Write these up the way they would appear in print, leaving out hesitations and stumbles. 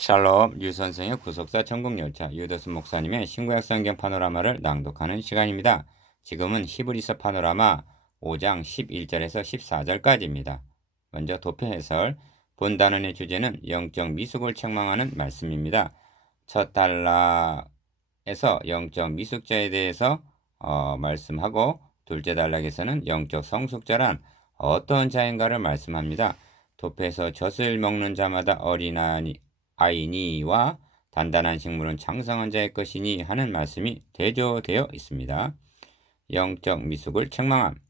샬롬 유선생의 구속사 천국열차 유더스 목사님의 신구약 성경 파노라마를 낭독하는 시간입니다. 지금은 히브리서 파노라마 5장 11절에서 14절까지입니다. 먼저 도표 해설. 본 단원의 주제는 영적 미숙을 책망하는 말씀입니다. 첫 단락에서 영적 미숙자에 대해서 말씀하고, 둘째 단락에서는 영적 성숙자란 어떤 자인가를 말씀합니다. 도표에서 젖을 먹는 자마다 아이니와 단단한 식물은 장성한 자의 것이니 하는 말씀이 대조되어 있습니다. 영적 미숙을 책망함.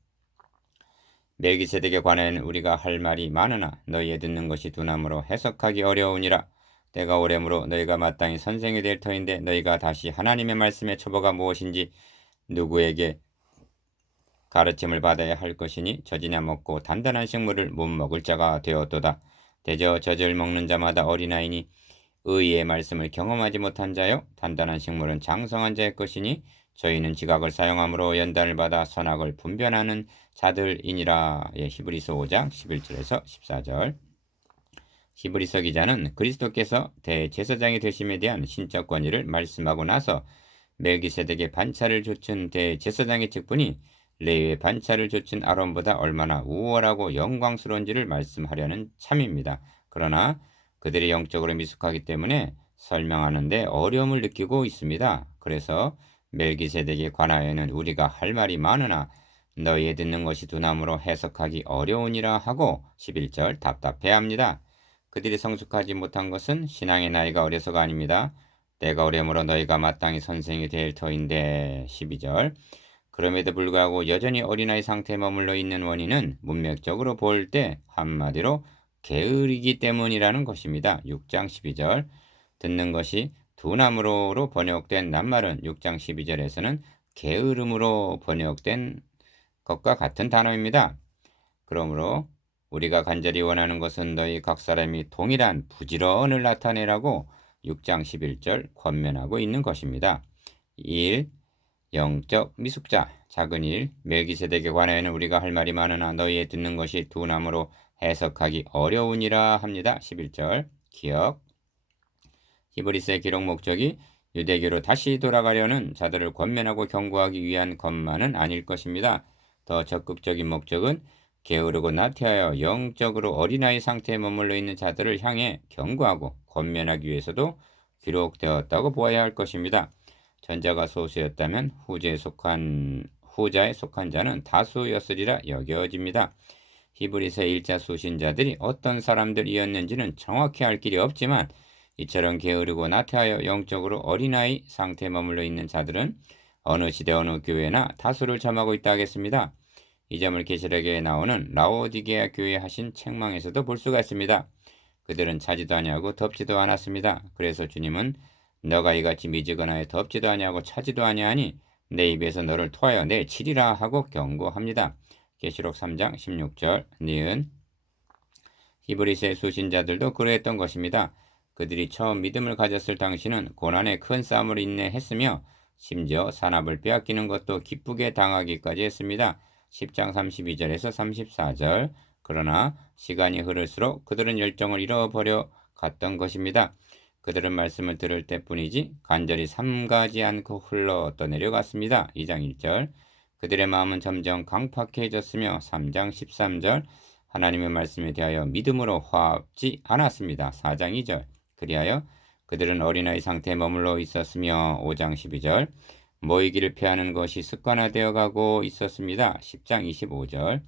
멜기세덱에 관하여는 우리가 할 말이 많으나 너희의 듣는 것이 두나무로 해석하기 어려우니라. 때가 오래므로 너희가 마땅히 선생이 될 터인데 너희가 다시 하나님의 말씀의 처보가 무엇인지 누구에게 가르침을 받아야 할 것이니 젖이나 먹고 단단한 식물을 못 먹을 자가 되었도다. 대저 젖을 먹는 자마다 어린아이니 의의 말씀을 경험하지 못한 자요, 단단한 식물은 장성한 자의 것이니 저희는 지각을 사용함으로 연단을 받아 선악을 분별하는 자들이니라. 히브리서 5장 11절에서 14절. 히브리서 기자는 그리스도께서 대제사장이 되심에 대한 신적 권위를 말씀하고 나서 멜기세덱의 반차를 좇은 대제사장의 직분이 레위의 반차를 좇은 아론보다 얼마나 우월하고 영광스러운지를 말씀하려는 참입니다. 그러나 그들이 영적으로 미숙하기 때문에 설명하는데 어려움을 느끼고 있습니다. 그래서 멜기세덱에 관하여는 우리가 할 말이 많으나 너희의 듣는 것이 두나무로 해석하기 어려우니라 하고 11절 답답해합니다. 그들이 성숙하지 못한 것은 신앙의 나이가 어려서가 아닙니다. 때가 오래므로 너희가 마땅히 선생이 될 터인데 12절. 그럼에도 불구하고 여전히 어린아이 상태에 머물러 있는 원인은 문맥적으로 볼 때 한마디로 게으르기 때문이라는 것입니다. 6장 12절. 듣는 것이 두나무로로 번역된 낱말은 6장 12절에서는 게으름으로 번역된 것과 같은 단어입니다. 그러므로 우리가 간절히 원하는 것은 너희 각 사람이 동일한 부지런을 나타내라고 6장 11절 권면하고 있는 것입니다. 1. 영적 미숙자. 작은 일. 멜기세덱에 관하여는 우리가 할 말이 많으나 너희의 듣는 것이 두나무로 해석하기 어려우니라 합니다. 11절 기억. 히브리서의 기록 목적이 유대교로 다시 돌아가려는 자들을 권면하고 경고하기 위한 것만은 아닐 것입니다. 더 적극적인 목적은 게으르고 나태하여 영적으로 어린아이 상태에 머물러 있는 자들을 향해 경고하고 권면하기 위해서도 기록되었다고 보아야 할 것입니다. 전자가 소수였다면 후자에 속한 자는 다수였으리라 여겨집니다. 히브리서 1자 수신자들이 어떤 사람들이었는지는 정확히 알 길이 없지만 이처럼 게으르고 나태하여 영적으로 어린아이 상태에 머물러 있는 자들은 어느 시대 어느 교회나 다수를 점하고 있다 하겠습니다. 이 점을 계시록에 나오는 라오디게아 교회에 하신 책망에서도 볼 수가 있습니다. 그들은 차지도 아니하고 덥지도 않았습니다. 그래서 주님은 너가 이같이 미지근하여 덥지도 아니하고 차지도 아니하니 내 입에서 너를 토하여 내치리라 하고 경고합니다. 계시록 3장 16절 니은. 히브리서의 수신자들도 그러했던 것입니다. 그들이 처음 믿음을 가졌을 당시는 고난에 큰 싸움을 인내했으며 심지어 산업을 빼앗기는 것도 기쁘게 당하기까지 했습니다. 10장 32절에서 34절. 그러나 시간이 흐를수록 그들은 열정을 잃어버려 갔던 것입니다. 그들은 말씀을 들을 때뿐이지 간절히 삼가지 않고 흘러 떠내려갔습니다. 2장 1절. 그들의 마음은 점점 강팍해졌으며 3장 13절. 하나님의 말씀에 대하여 믿음으로 화합지 않았습니다. 4장 2절. 그리하여 그들은 어린아이 상태에 머물러 있었으며 5장 12절. 모이기를 피하는 것이 습관화되어 가고 있었습니다. 10장 25절.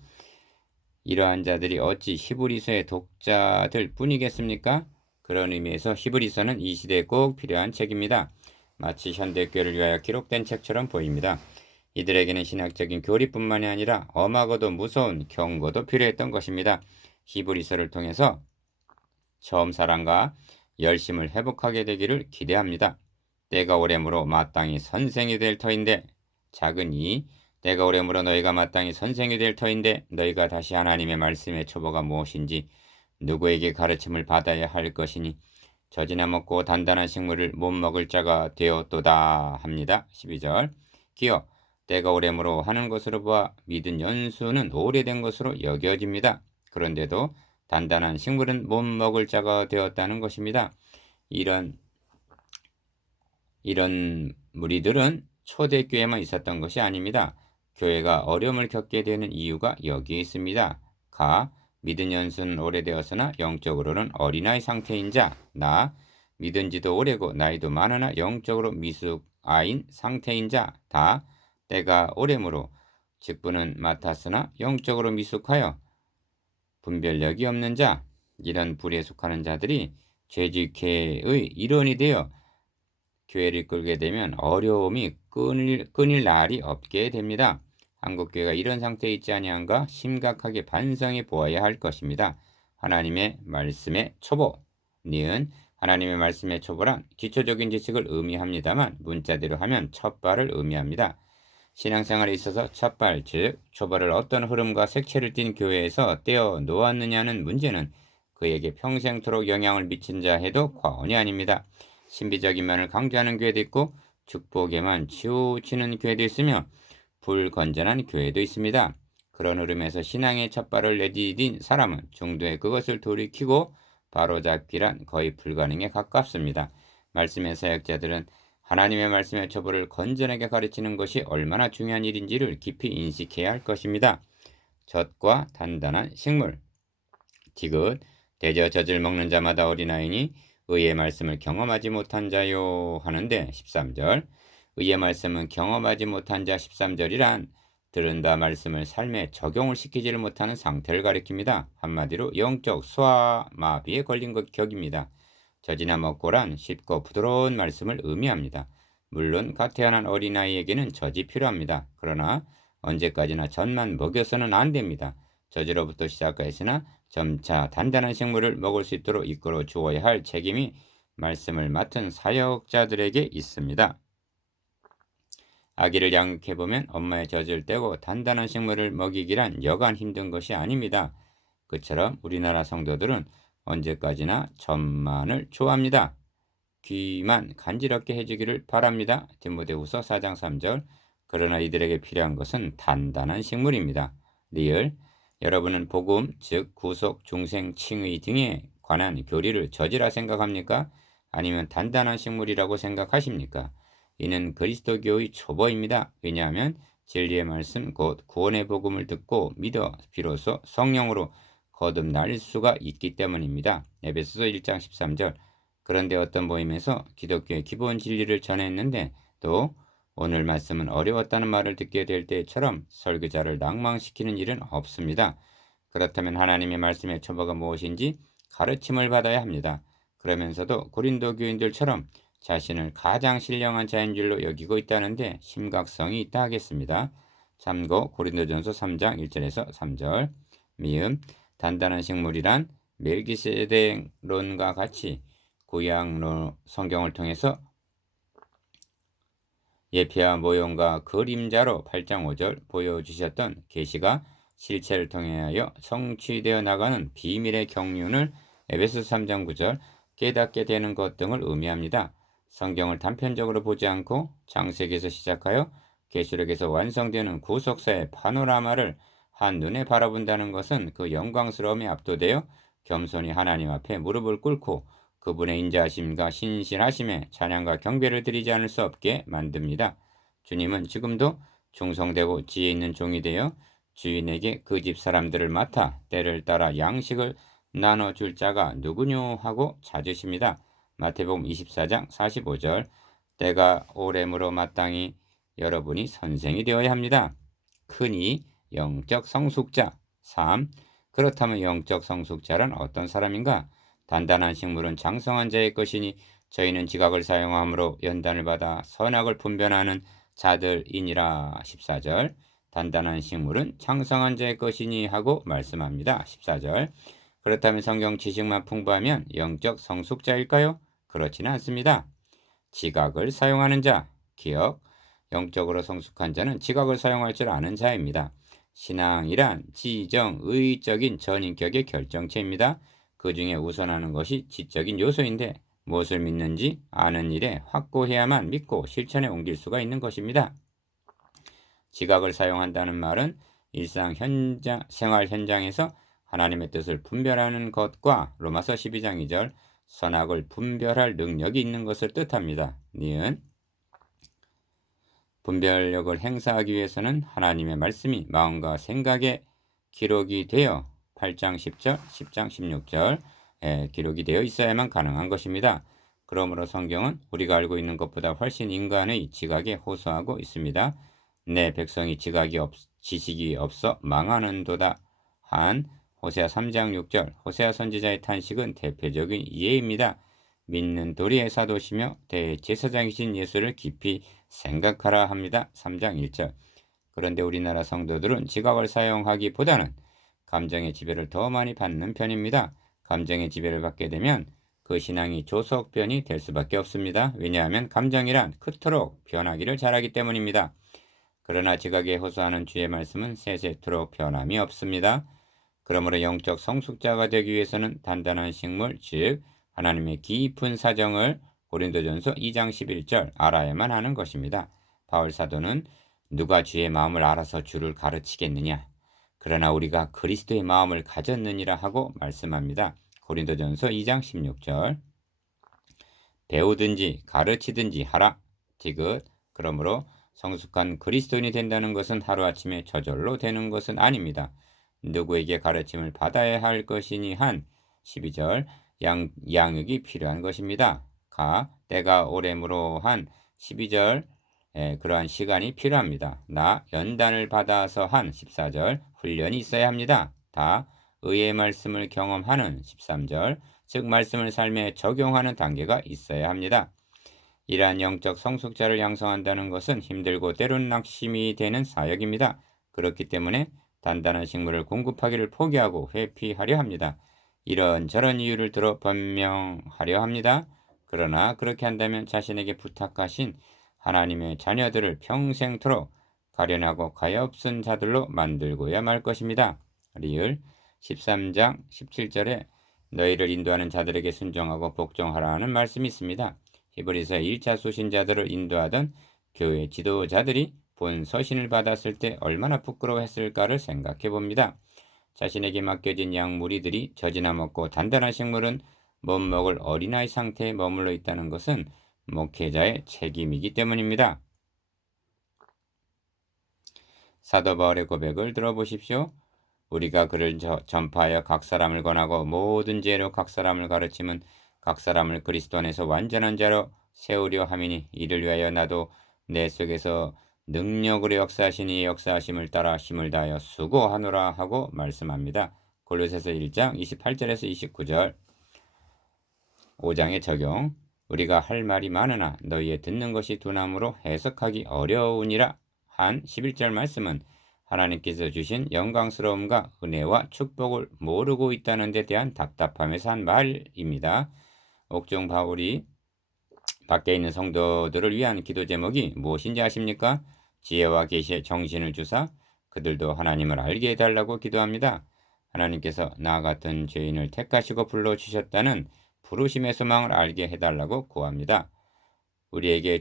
이러한 자들이 어찌 히브리서의 독자들 뿐이겠습니까? 그런 의미에서 히브리서는 이 시대에 꼭 필요한 책입니다. 마치 현대교회를 위하여 기록된 책처럼 보입니다. 이들에게는 신학적인 교리뿐만이 아니라 엄하고도 무서운 경고도 필요했던 것입니다. 히브리서를 통해서 처음 사랑과 열심을 회복하게 되기를 기대합니다. 때가 오래므로 마땅히 선생이 될 터인데 작은 이 때가 오래므로 너희가 마땅히 선생이 될 터인데 너희가 다시 하나님의 말씀의 초보가 무엇인지 누구에게 가르침을 받아야 할 것이니 젖이나 먹고 단단한 식물을 못 먹을 자가 되었도다 합니다. 12절 기어 때가 오래므로 하는 것으로 보아 믿은 연수는 오래된 것으로 여겨집니다. 그런데도 단단한 식물은 못 먹을 자가 되었다는 것입니다. 이런 무리들은 초대교회만 있었던 것이 아닙니다. 교회가 어려움을 겪게 되는 이유가 여기에 있습니다. 믿은 연수는 오래되었으나 영적으로는 어린아이 상태인 자. 믿은 지도 오래고 나이도 많으나 영적으로 미숙아인 상태인 자. 때가 오래므로 직분은 맡았으나 영적으로 미숙하여 분별력이 없는 자. 이런 부류에 속하는 자들이 재직회의 일원이 되어 교회를 끌게 되면 어려움이 끊일 날이 없게 됩니다. 한국교회가 이런 상태에 있지 아니한가 심각하게 반성해 보아야 할 것입니다. 하나님의 말씀의 초보. 니은 하나님의 말씀의 초보란 기초적인 지식을 의미합니다만 문자대로 하면 첫발을 의미합니다. 신앙생활에 있어서 첫발, 즉 초보를 어떤 흐름과 색채를 띤 교회에서 떼어 놓았느냐는 문제는 그에게 평생토록 영향을 미친 자 해도 과언이 아닙니다. 신비적인 면을 강조하는 교회도 있고 축복에만 치우치는 교회도 있으며 불건전한 교회도 있습니다. 그런 흐름에서 신앙의 첫발을 내디딘 사람은 중도에 그것을 돌이키고 바로잡기란 거의 불가능에 가깝습니다. 말씀의 사역자들은 하나님의 말씀의 초보를 건전하게 가르치는 것이 얼마나 중요한 일인지를 깊이 인식해야 할 것입니다. 젖과 단단한 식물. 디귿 대저 젖을 먹는 자마다 어린아이니 의의 말씀을 경험하지 못한 자요 하는데 13절 의의 말씀은 경험하지 못한 자 13절이란 들은다 말씀을 삶에 적용을 시키지를 못하는 상태를 가리킵니다. 한마디로 영적 소아마비에 걸린 것 격입니다. 젖이나 먹고란 쉽고 부드러운 말씀을 의미합니다. 물론 갓 태어난 어린아이에게는 젖이 필요합니다. 그러나 언제까지나 젖만 먹여서는 안 됩니다. 젖으로부터 시작하였으나 점차 단단한 식물을 먹을 수 있도록 이끌어 주어야 할 책임이 말씀을 맡은 사역자들에게 있습니다. 아기를 양육해보면 엄마의 젖을 떼고 단단한 식물을 먹이기란 여간 힘든 것이 아닙니다. 그처럼 우리나라 성도들은 언제까지나 젖만을 좋아합니다. 귀만 간지럽게 해주기를 바랍니다. 디모데후서 4장 3절 그러나 이들에게 필요한 것은 단단한 식물입니다. 리을 여러분은 복음, 즉 구속, 중생, 칭의 등에 관한 교리를 젖이라 생각합니까? 아니면 단단한 식물이라고 생각하십니까? 이는 그리스도교의 초보입니다. 왜냐하면 진리의 말씀 곧 구원의 복음을 듣고 믿어 비로소 성령으로 거듭날 수가 있기 때문입니다. 에베소서 1장 13절 그런데 어떤 모임에서 기독교의 기본 진리를 전했는데 또 오늘 말씀은 어려웠다는 말을 듣게 될 때처럼 설교자를 낭망시키는 일은 없습니다. 그렇다면 하나님의 말씀의 초보가 무엇인지 가르침을 받아야 합니다. 그러면서도 고린도 교인들처럼 자신을 가장 신령한 자인 줄로 여기고 있다는데 심각성이 있다 하겠습니다. 참고 고린도전서 3장 1절에서 3절 미음 단단한 식물이란 멜기세덱론과 같이 구약 성경을 통해서 예표와 모형과 그림자로 8장 5절 보여주셨던 계시가 실체를 통하여 성취되어 나가는 비밀의 경륜을 에베소서 3장 9절 깨닫게 되는 것 등을 의미합니다. 성경을 단편적으로 보지 않고 창세기에서 시작하여 계시록에서 완성되는 구속사의 파노라마를 한눈에 바라본다는 것은 그 영광스러움에 압도되어 겸손히 하나님 앞에 무릎을 꿇고 그분의 인자하심과 신실하심에 찬양과 경배를 드리지 않을 수 없게 만듭니다. 주님은 지금도 충성되고 지혜 있는 종이 되어 주인에게 그 집 사람들을 맡아 때를 따라 양식을 나눠줄 자가 누구뇨 하고 찾으십니다. 마태복음 24장 45절 때가 오래므로 마땅히 여러분이 선생이 되어야 합니다. 흔히 영적 성숙자 3. 그렇다면 영적 성숙자란 어떤 사람인가? 단단한 식물은 장성한 자의 것이니 저희는 지각을 사용함으로 연단을 받아 선악을 분별하는 자들이니라 14절 단단한 식물은 장성한 자의 것이니 하고 말씀합니다. 14절 그렇다면 성경 지식만 풍부하면 영적 성숙자일까요? 그렇지는 않습니다. 지각을 사용하는 자, 기억, 영적으로 성숙한 자는 지각을 사용할 줄 아는 자입니다. 신앙이란 지정의적인 전인격의 결정체입니다. 그 중에 우선하는 것이 지적인 요소인데 무엇을 믿는지 아는 일에 확고해야만 믿고 실천에 옮길 수가 있는 것입니다. 지각을 사용한다는 말은 일상 생활 현장에서 하나님의 뜻을 분별하는 것과 로마서 12장 2절 선악을 분별할 능력이 있는 것을 뜻합니다. 니은 분별력을 행사하기 위해서는 하나님의 말씀이 마음과 생각에 기록이 되어 8장 10절, 10장 16절에 기록이 되어 있어야만 가능한 것입니다. 그러므로 성경은 우리가 알고 있는 것보다 훨씬 인간의 지각에 호소하고 있습니다. 내 백성이 지식이 없어 망하는도다 한 호세아 3장 6절 호세아 선지자의 탄식은 대표적인 예입니다. 믿는 도리의 사도시며 대제사장이신 예수를 깊이 생각하라 합니다. 3장 1절. 그런데 우리나라 성도들은 지각을 사용하기보다는 감정의 지배를 더 많이 받는 편입니다. 감정의 지배를 받게 되면 그 신앙이 조석변이 될 수밖에 없습니다. 왜냐하면 감정이란 그토록 변하기를 잘하기 때문입니다. 그러나 지각에 호소하는 주의 말씀은 세세토록 변함이 없습니다. 그러므로 영적 성숙자가 되기 위해서는 단단한 식물, 즉 하나님의 깊은 사정을 고린도전서 2장 11절 알아야만 하는 것입니다. 바울 사도는 누가 주의 마음을 알아서 주를 가르치겠느냐? 그러나 우리가 그리스도의 마음을 가졌느니라 하고 말씀합니다. 고린도전서 2장 16절 배우든지 가르치든지 하라. 디귿 그러므로 성숙한 그리스도인이 된다는 것은 하루아침에 저절로 되는 것은 아닙니다. 누구에게 가르침을 받아야 할 것이니 한 12절 양육이 필요한 것입니다. 때가 오래므로 한 12절 그러한 시간이 필요합니다. 연단을 받아서 한 14절 훈련이 있어야 합니다. 의의 말씀을 경험하는 13절 즉 말씀을 삶에 적용하는 단계가 있어야 합니다. 이러한 영적 성숙자를 양성한다는 것은 힘들고 때론 낙심이 되는 사역입니다. 그렇기 때문에 단단한 식물을 공급하기를 포기하고 회피하려 합니다. 이런저런 이유를 들어 변명하려 합니다. 그러나 그렇게 한다면 자신에게 부탁하신 하나님의 자녀들을 평생토록 가련하고 가엾은 자들로 만들고야 말 것입니다. 리을 13장 17절에 너희를 인도하는 자들에게 순종하고 복종하라는 말씀이 있습니다. 히브리서 1차 수신자들을 인도하던 교회 지도자들이 본 서신을 받았을 때 얼마나 부끄러워했을까를 생각해 봅니다. 자신에게 맡겨진 양 무리들이 젖이나 먹고 단단한 식물은 못 먹을 어린아이 상태에 머물러 있다는 것은 목회자의 책임이기 때문입니다. 사도 바울의 고백을 들어보십시오. 우리가 그를 전파하여 각 사람을 권하고 모든 지혜로 각 사람을 가르치면 각 사람을 그리스도 안에서 완전한 자로 세우려 함이니 이를 위하여 나도 내 속에서 능력으로 역사하시니 역사하심을 따라 힘을 다하여 수고하노라 하고 말씀합니다. 골로새서 1장 28절에서 29절 5장의 적용 우리가 할 말이 많으나 너희의 듣는 것이 둔함으로 해석하기 어려우니라 한 11절 말씀은 하나님께서 주신 영광스러움과 은혜와 축복을 모르고 있다는 데 대한 답답함에서 한 말입니다. 옥중 바울이 밖에 있는 성도들을 위한 기도 제목이 무엇인지 아십니까? 지혜와 계시의 정신을 주사 그들도 하나님을 알게 해달라고 기도합니다. 하나님께서 나 같은 죄인을 택하시고 불러주셨다는 부르심의 소망을 알게 해달라고 구합니다. 우리에게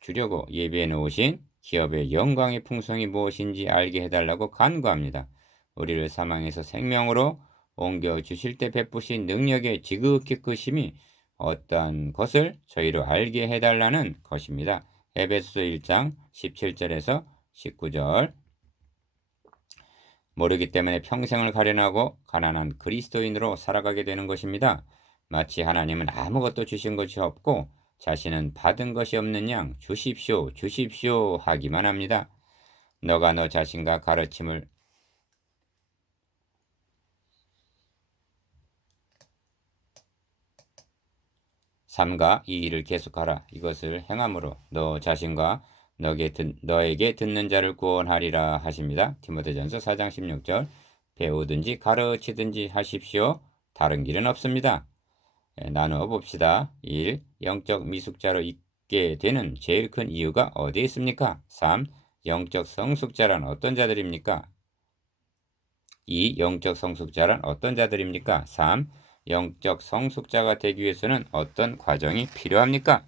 주려고 예비해 놓으신 기업의 영광의 풍성이 무엇인지 알게 해달라고 간구합니다. 우리를 사망에서 생명으로 옮겨주실 때 베푸신 능력의 지극히 크심이 어떠한 것을 저희로 알게 해달라는 것입니다. 에베소서 1장 17절에서 19절 모르기 때문에 평생을 가련하고 가난한 그리스도인으로 살아가게 되는 것입니다. 마치 하나님은 아무것도 주신 것이 없고 자신은 받은 것이 없는 양 주십시오 주십시오 하기만 합니다. 너가 너 자신과 가르침을 삼가 이 일을 계속하라. 이것을 행함으로 너 자신과 너에게 듣는 자를 구원하리라 하십니다. 디모데전서 4장 16절 배우든지 가르치든지 하십시오. 다른 길은 없습니다. 나누어 봅시다. 1. 영적 미숙자로 있게 되는 제일 큰 이유가 어디에 있습니까? 3. 영적 성숙자란 어떤 자들입니까? 2. 영적 성숙자란 어떤 자들입니까? 3. 영적 성숙자가 되기 위해서는 어떤 과정이 필요합니까?